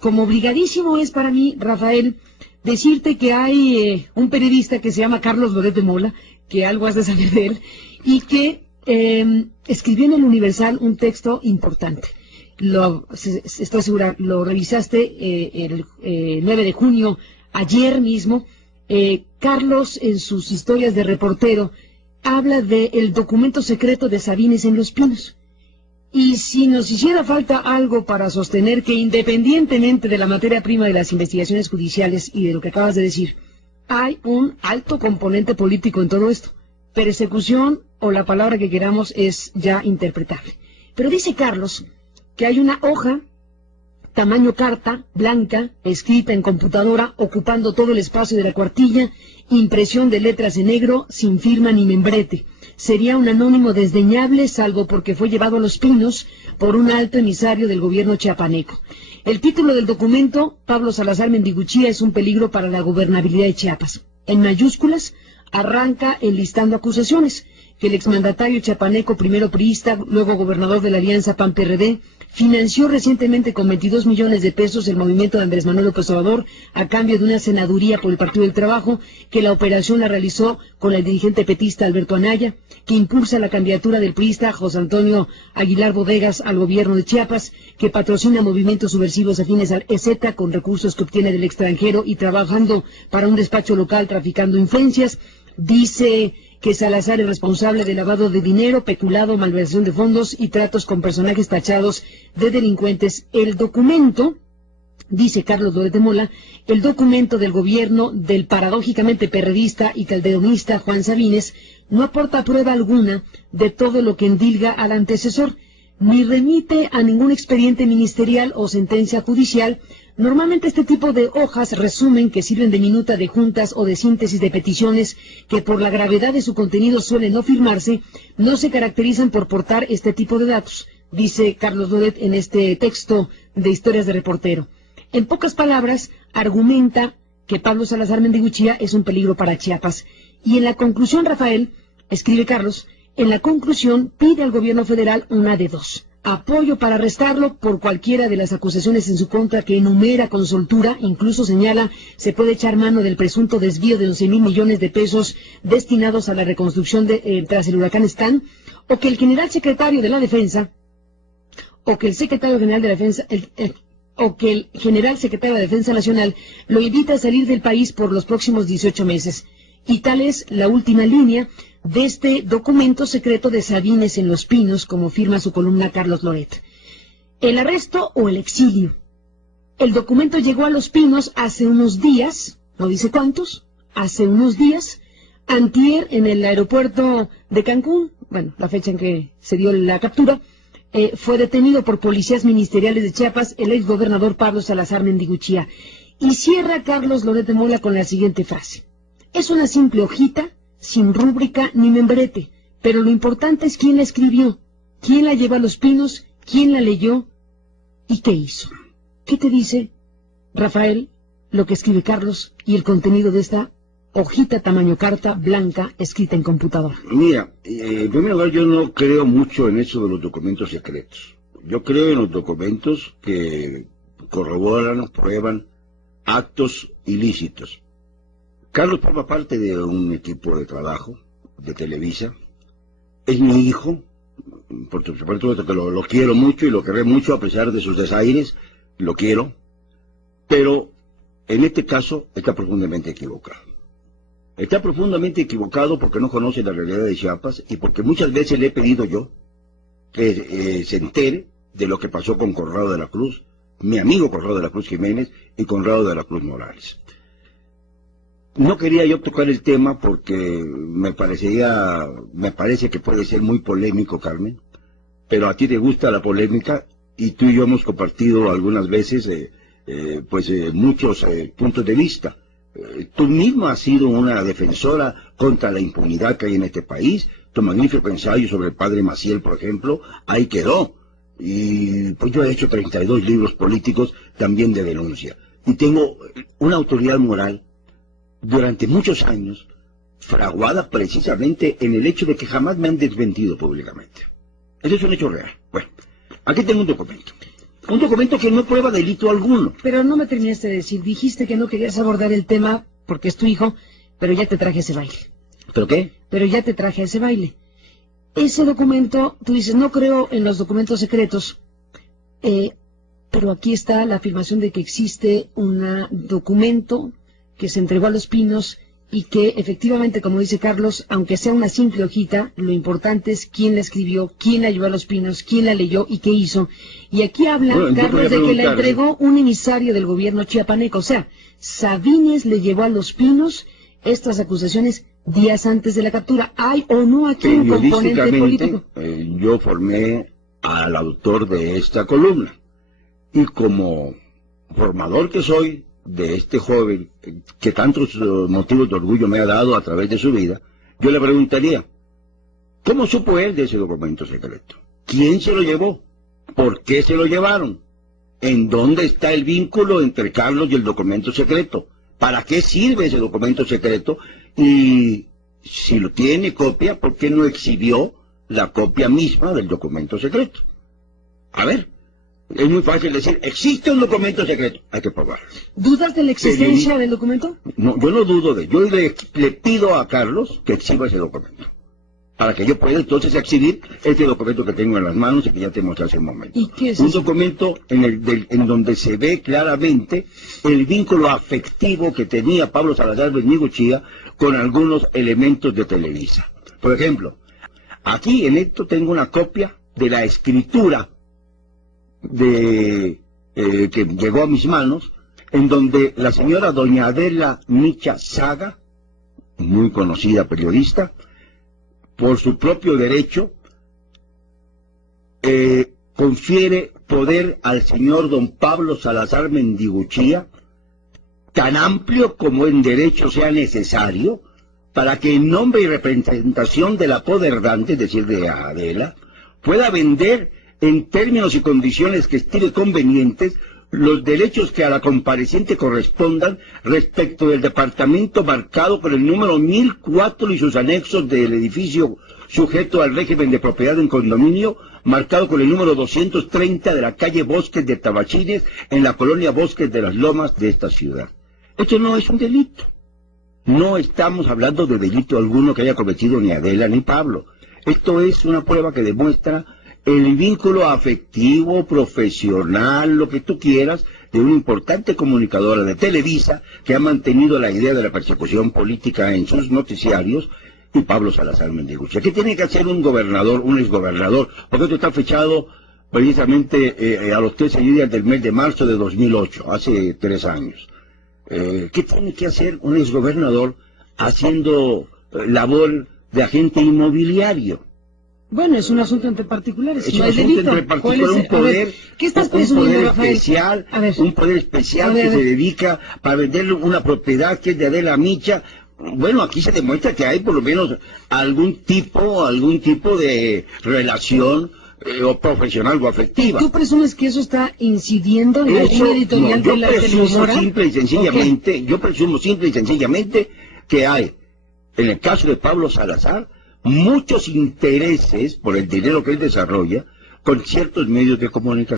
Como obligadísimo es para mí, Rafael, decirte que hay un periodista que se llama Carlos Loret de Mola, que algo has de saber de él, y que escribió en el Universal un texto importante. Estoy segura, lo revisaste el 9 de junio, ayer mismo. Carlos, en sus historias de reportero, habla del documento secreto de Sabines en Los Pinos. Y si nos hiciera falta algo para sostener que, independientemente de la materia prima de las investigaciones judiciales y de lo que acabas de decir, hay un alto componente político en todo esto. Persecución, o la palabra que queramos, es ya interpretable. Pero dice Carlos que hay una hoja, tamaño carta, blanca, escrita en computadora, ocupando todo el espacio de la cuartilla, impresión de letras en negro, sin firma ni membrete. Sería un anónimo desdeñable, salvo porque fue llevado a Los Pinos por un alto emisario del gobierno chiapaneco. El título del documento, Pablo Salazar Mendiguchía es un peligro para la gobernabilidad de Chiapas. En mayúsculas, arranca enlistando acusaciones, que el exmandatario chiapaneco, primero priista, luego gobernador de la Alianza PAN-PRD, financió recientemente con 22 millones de pesos el movimiento de Andrés Manuel López Obrador a cambio de una senaduría por el Partido del Trabajo, que la operación la realizó con el dirigente petista Alberto Anaya, que impulsa la candidatura del priista José Antonio Aguilar Bodegas al gobierno de Chiapas, que patrocina movimientos subversivos afines al EZ con recursos que obtiene del extranjero y trabajando para un despacho local traficando influencias. Dice que Salazar es responsable de lavado de dinero, peculado, malversación de fondos y tratos con personajes tachados de delincuentes. El documento, dice Carlos Loret de Mola, el documento del gobierno del paradójicamente perredista y calderonista Juan Sabines no aporta prueba alguna de todo lo que endilga al antecesor, ni remite a ningún expediente ministerial o sentencia judicial. Normalmente este tipo de hojas resumen que sirven de minuta de juntas o de síntesis de peticiones que por la gravedad de su contenido suelen no firmarse, no se caracterizan por portar este tipo de datos, dice Carlos Loret en este texto de Historias de Reportero. En pocas palabras, argumenta que Pablo Salazar Mendiguchía es un peligro para Chiapas. Y en la conclusión, Rafael, escribe Carlos, en la conclusión pide al gobierno federal una de dos: apoyo para arrestarlo por cualquiera de las acusaciones en su contra que enumera con soltura, incluso señala se puede echar mano del presunto desvío de 11,000 millones de pesos destinados a la reconstrucción tras el huracán Stan, o que el general secretario de la Defensa, o que el secretario general de la Defensa, o que el general secretario de la Defensa Nacional lo invita a salir del país por los próximos 18 meses. Y tal es la última línea de este documento secreto de Sabines en Los Pinos, como firma su columna Carlos Loret. El arresto o el exilio. El documento llegó a Los Pinos hace unos días, no dice cuántos, hace unos días, antier en el aeropuerto de Cancún, bueno, la fecha en que se dio la captura, fue detenido por policías ministeriales de Chiapas el exgobernador Pablo Salazar Mendiguchía. Y cierra Carlos Loret de Mola con la siguiente frase: es una simple hojita, sin rúbrica ni membrete, pero lo importante es quién la escribió, quién la llevó a Los Pinos, quién la leyó y qué hizo. ¿Qué te dice, Rafael, lo que escribe Carlos y el contenido de esta hojita tamaño carta blanca escrita en computadora? Mira, en primer lugar, yo no creo mucho en eso de los documentos secretos. Yo creo en los documentos que corroboran, prueban actos ilícitos. Carlos forma parte de un equipo de trabajo de Televisa. Es mi hijo, por supuesto que lo quiero mucho y lo querré mucho a pesar de sus desaires, lo quiero, pero en este caso está profundamente equivocado. Está profundamente equivocado porque no conoce la realidad de Chiapas y porque muchas veces le he pedido yo que se entere de lo que pasó con Conrado de la Cruz, mi amigo Conrado de la Cruz Jiménez y Conrado de la Cruz Morales. No quería yo tocar el tema porque me parece que puede ser muy polémico, Carmen, pero a ti te gusta la polémica y tú y yo hemos compartido algunas veces muchos puntos de vista. Tú mismo has sido una defensora contra la impunidad que hay en este país. Tu magnífico ensayo sobre el padre Maciel, por ejemplo, ahí quedó. Y pues yo he hecho 32 libros políticos también de denuncia. Y tengo una autoridad moral durante muchos años, fraguada precisamente en el hecho de que jamás me han desmentido públicamente. Eso es un hecho real. Bueno, aquí tengo un documento. Un documento que no prueba delito alguno. Pero no me terminaste de decir, dijiste que no querías abordar el tema porque es tu hijo, pero ya te traje ese baile. ¿Pero qué? Pero ya te traje ese baile. Ese documento, tú dices, no creo en los documentos secretos, pero aquí está la afirmación de que existe un documento que se entregó a Los Pinos y que efectivamente, como dice Carlos, aunque sea una simple hojita, lo importante es quién la escribió, quién la llevó a Los Pinos, quién la leyó y qué hizo. Y aquí habla, bueno, Carlos, de que la entregó un emisario del gobierno chiapaneco. O sea, Sabines le llevó a Los Pinos estas acusaciones días antes de la captura. ¿Hay o no aquí un componente político? Yo formé al autor de esta columna. Y como formador que soy de este joven, que tantos motivos de orgullo me ha dado a través de su vida, yo le preguntaría, ¿cómo supo él de ese documento secreto? ¿Quién se lo llevó? ¿Por qué se lo llevaron? ¿En dónde está el vínculo entre Carlos y el documento secreto? ¿Para qué sirve ese documento secreto? Y si lo tiene copia, ¿por qué no exhibió la copia misma del documento secreto? A ver. Es muy fácil decir, existe un documento secreto, hay que probarlo. ¿Dudas de la existencia del documento? No, yo no dudo de yo le pido a Carlos que exhiba ese documento, para que yo pueda entonces exhibir este documento que tengo en las manos y que ya te mostré hace un momento. ¿Y qué es un eso? Documento en donde se ve claramente el vínculo afectivo que tenía Pablo Salazar Mendigochía con algunos elementos de Televisa. Por ejemplo, aquí en esto tengo una copia de la escritura que llegó a mis manos, en donde la señora doña Adela Micha Saga, muy conocida periodista, por su propio derecho, confiere poder al señor don Pablo Salazar Mendigochía, tan amplio como en derecho sea necesario, para que en nombre y representación de la poderdante, es decir, de Adela, pueda vender en términos y condiciones que estime convenientes, los derechos que a la compareciente correspondan respecto del departamento marcado con el número 1004 y sus anexos del edificio sujeto al régimen de propiedad en condominio, marcado con el número 230 de la calle Bosques de Tabachines, en la colonia Bosques de las Lomas de esta ciudad. Esto no es un delito. No estamos hablando de delito alguno que haya cometido ni Adela ni Pablo. Esto es una prueba que demuestra el vínculo afectivo, profesional, lo que tú quieras, de una importante comunicadora de Televisa que ha mantenido la idea de la persecución política en sus noticiarios, y Pablo Salazar Mendigochía. ¿Qué tiene que hacer un gobernador, un exgobernador? Porque esto está fechado precisamente a los 13 días del mes de marzo de 2008, hace 3 años. ¿Qué tiene que hacer un exgobernador haciendo labor de agente inmobiliario? Bueno, es un asunto entre particulares. Es no un hay asunto delito. entre particulares, un poder, ¿qué estás un presumiendo, poder Rafael? especial, A ver. un poder especial que se dedica para venderle una propiedad que es de Adela Micha. Bueno, aquí se demuestra que hay por lo menos algún tipo de relación o profesional o afectiva. ¿Tú presumes que eso está incidiendo en la línea editorial de la televisora? Yo presumo simple y sencillamente que hay, en el caso de Pablo Salazar, muchos intereses por el dinero que él desarrolla con ciertos medios de comunicación.